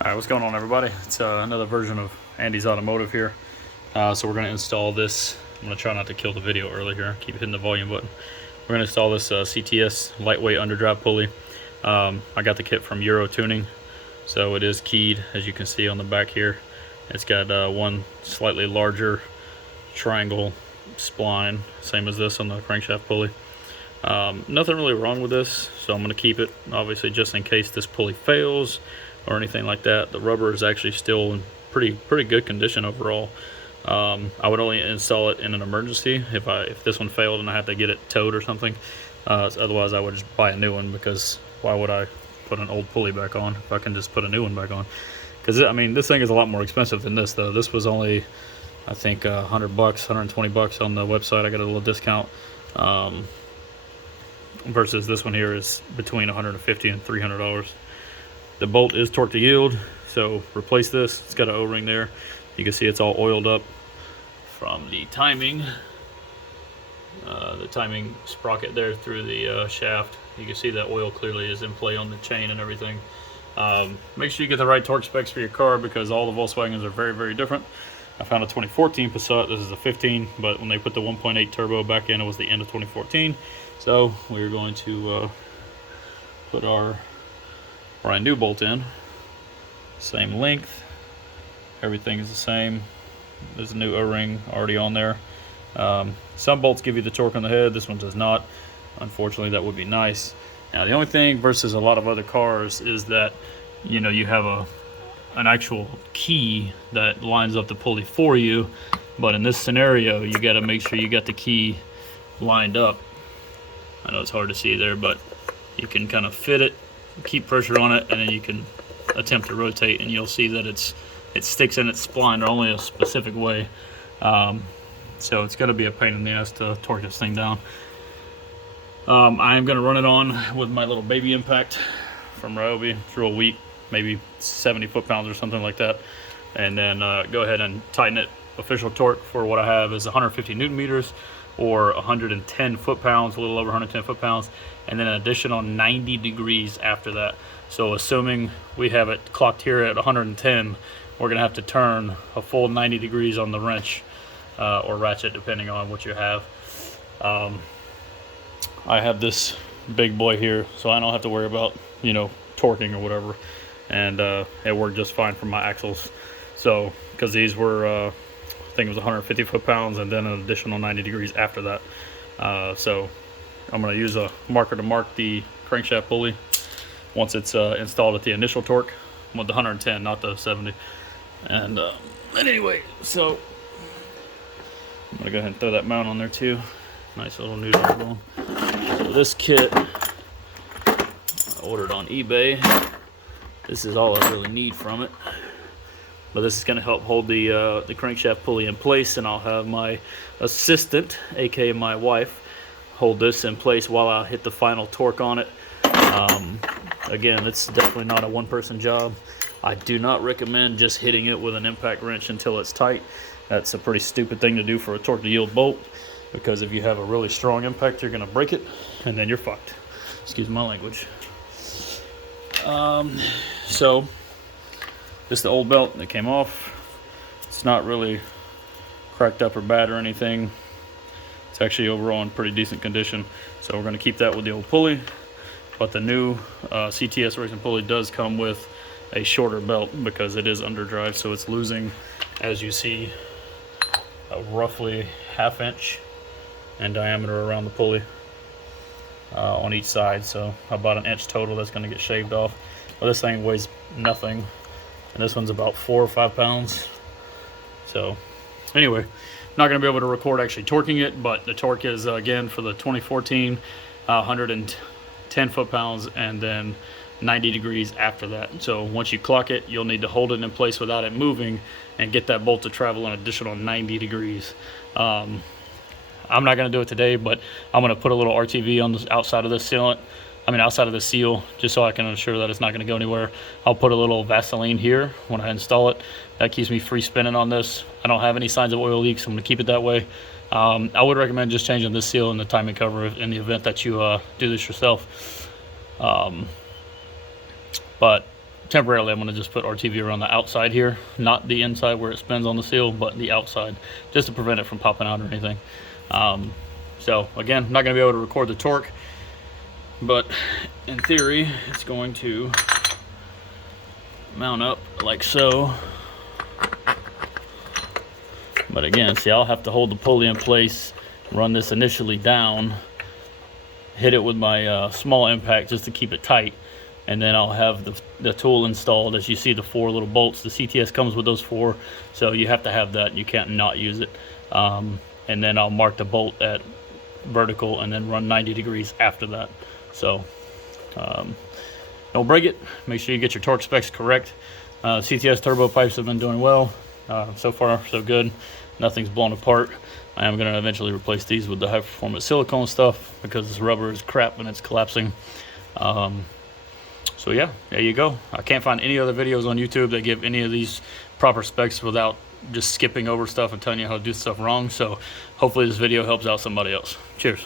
Alright, what's going on, everybody? It's another version of Andy's Automotive here. So we're going to install this. I'm going to try not to kill the video early here. Keep hitting the volume button. We're going to install this CTS lightweight underdrive pulley. I got the kit from Euro Tuning, so it is keyed, as you can see on the back here. It's got one slightly larger triangle spline, same as this on the crankshaft pulley. Nothing really wrong with this, so I'm going to keep it, obviously, just in case this pulley fails or anything like that. The rubber is actually still in pretty good condition overall. I would only install it in an emergency if this one failed and I had to get it towed or something. Otherwise, I would just buy a new one, because why would I put an old pulley back on if I can just put a new one back on? Because I mean, this thing is a lot more expensive than this, though. This was only, I think, $100, $120 on the website. I got a little discount. Versus this one here is between $150 and $300. The bolt is torque to yield, so replace this. It's got an O-ring there. You can see it's all oiled up from the timing sprocket there through the shaft. You can see that oil clearly is in play on the chain and everything. Make sure you get the right torque specs for your car, because all the Volkswagens are very different. I found a 2014 Passat. This is a 15, but when they put the 1.8 turbo back in, it was the end of 2014. So we're going to put our brand new bolt in. Same length. Everything is the same. There's a new O-ring already on there. Some bolts give you the torque on the head. This one does not. Unfortunately, that would be nice. Now, the only thing versus a lot of other cars is that, you know, you have an actual key that lines up the pulley for you. But in this scenario, you got to make sure you got the key lined up. I know it's hard to see there, but you can kind of fit it, keep pressure on it, and then you can attempt to rotate, and you'll see that it sticks in its spline only a specific way. So it's going to be a pain in the ass to torque this thing down. I am going to run it on with my little baby impact from Ryobi. It's real weak, maybe 70 foot-pounds or something like that. And then go ahead and tighten it. Official torque for what I have is 150 newton meters, or 110 foot-pounds, a little over 110 foot-pounds, and then an additional 90 degrees after that. So assuming we have it clocked here at 110, we're gonna have to turn a full 90 degrees on the wrench or ratchet, depending on what you have. I have this big boy here, so I don't have to worry about, you know, torquing or whatever, and it worked just fine for my axles. So, because these were I think it was 150 foot-pounds, and then an additional 90 degrees after that. So I'm going to use a marker to mark the crankshaft pulley once it's installed at the initial torque with the 110, not the 70. And anyway, so I'm going to go ahead and throw that mount on there too. Nice little new bone. So this kit I ordered on eBay. This is all I really need from it. But this is going to help hold the crankshaft pulley in place, and I'll have my assistant, aka my wife, hold this in place while I hit the final torque on it. Again, it's definitely not a one-person job. I do not recommend just hitting it with an impact wrench until it's tight. That's a pretty stupid thing to do for a torque to yield bolt, because if you have a really strong impact, you're going to break it, and then you're fucked. Excuse my language. So this is the old belt that came off. It's not really cracked up or bad or anything. It's actually overall in pretty decent condition. So we're going to keep that with the old pulley. But the new CTS racing pulley does come with a shorter belt, because it is underdrive. So it's losing, as you see, a roughly ½ inch in diameter around the pulley on each side. So about an inch total that's going to get shaved off. Well, this thing weighs nothing. And this one's about 4 or 5 pounds. So anyway, not going to be able to record actually torquing it, but the torque is, again, for the 2014, 110 foot-pounds, and then 90 degrees after that. So once you clock it, you'll need to hold it in place without it moving and get that bolt to travel an additional 90 degrees. I'm not going to do it today, but I'm going to put a little RTV on the outside of this sealant. Outside of the seal, just so I can ensure that it's not going to go anywhere. I'll put a little Vaseline here when I install it. That keeps me free spinning on this. I don't have any signs of oil leaks. I'm going to keep it that way. I would recommend just changing the seal and the timing cover in the event that you do this yourself. But temporarily I'm going to just put RTV around the outside here, not the inside where it spins on the seal, but the outside, just to prevent it from popping out or anything. So again, I'm not going to be able to record the torque, but in theory it's going to mount up like so. But again, see, I'll have to hold the pulley in place, run this initially down, hit it with my small impact just to keep it tight, and then I'll have the tool installed. As you see, the 4 little bolts, the CTS comes with those 4, so you have to have that. You can't not use it. And then I'll mark the bolt at vertical and then run 90 degrees after that. So don't break it. Make sure you get your torque specs correct. CTS turbo pipes have been doing well. So far so good. Nothing's blown apart. I am going to eventually replace these with the high performance silicone stuff because this rubber is crap and it's collapsing. So yeah, there you go. I can't find any other videos on YouTube that give any of these proper specs without just skipping over stuff and telling you how to do stuff wrong. So hopefully this video helps out somebody else. Cheers.